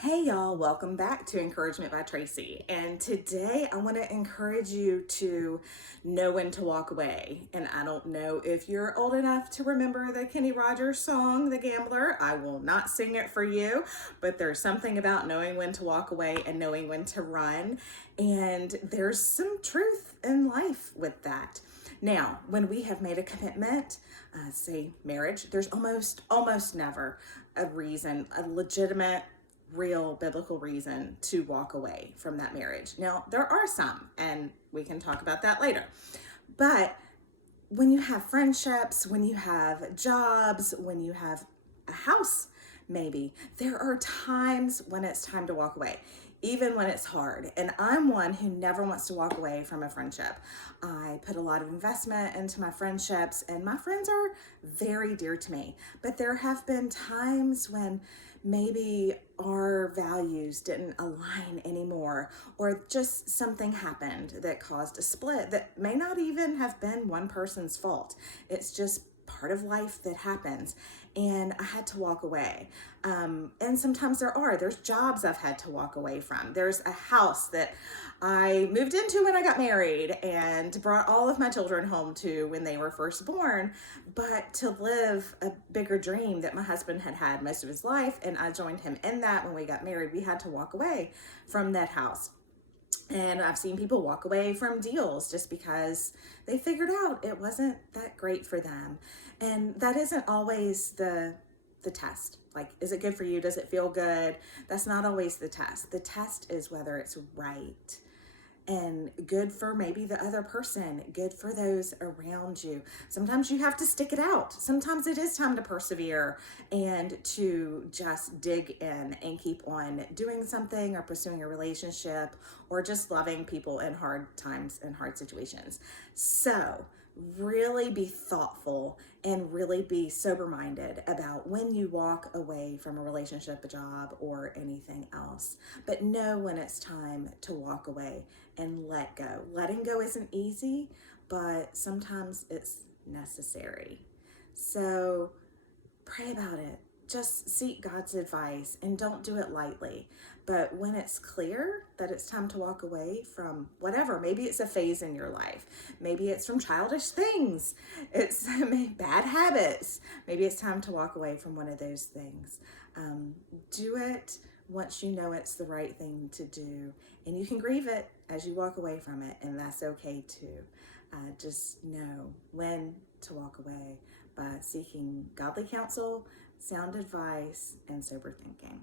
Hey y'all, welcome back to Encouragement by Tracy. And today I want to encourage you to know when to walk away. And I don't know if you're old enough to remember the Kenny Rogers song, The Gambler. I will not sing it for you, but there's something about knowing when to walk away and knowing when to run. And there's some truth in life with that. Now, when we have made a commitment, say marriage, there's almost never a reason, a legitimate real biblical reason to walk away from that marriage. Now, there are some, and we can talk about that later. But when you have friendships, when you have jobs, when you have a house, maybe, there are times when it's time to walk away, even when it's hard. And I'm one who never wants to walk away from a friendship. I put a lot of investment into my friendships, and my friends are very dear to me. But there have been times when maybe our values didn't align anymore, or just something happened that caused a split that may not even have been one person's fault. It's just part of life that happens, and I had to walk away. And sometimes there's jobs I've had to walk away from. There's a house that I moved into when I got married and brought all of my children home to when they were first born, but to live a bigger dream that my husband had had most of his life, and I joined him in that when we got married, we had to walk away from that house. And I've seen people walk away from deals just because they figured out it wasn't that great for them. And that isn't always the test. Like, is it good for you? Does it feel good? That's not always the test. The test is whether it's right and good for maybe the other person, good for those around you. Sometimes you have to stick it out. Sometimes it is time to persevere and to just dig in and keep on doing something or pursuing a relationship or just loving people in hard times and hard situations. So really be thoughtful and really be sober-minded about when you walk away from a relationship, a job, or anything else. But know when it's time to walk away and let go. Letting go isn't easy, but sometimes it's necessary. So pray about it. Just seek God's advice and don't do it lightly. But when it's clear that it's time to walk away from whatever, maybe it's a phase in your life, maybe it's from childish things, it's bad habits, maybe it's time to walk away from one of those things. Do it once you know it's the right thing to do, and you can grieve it as you walk away from it, and that's okay too. Just know when to walk away by seeking godly counsel, sound advice, and sober thinking.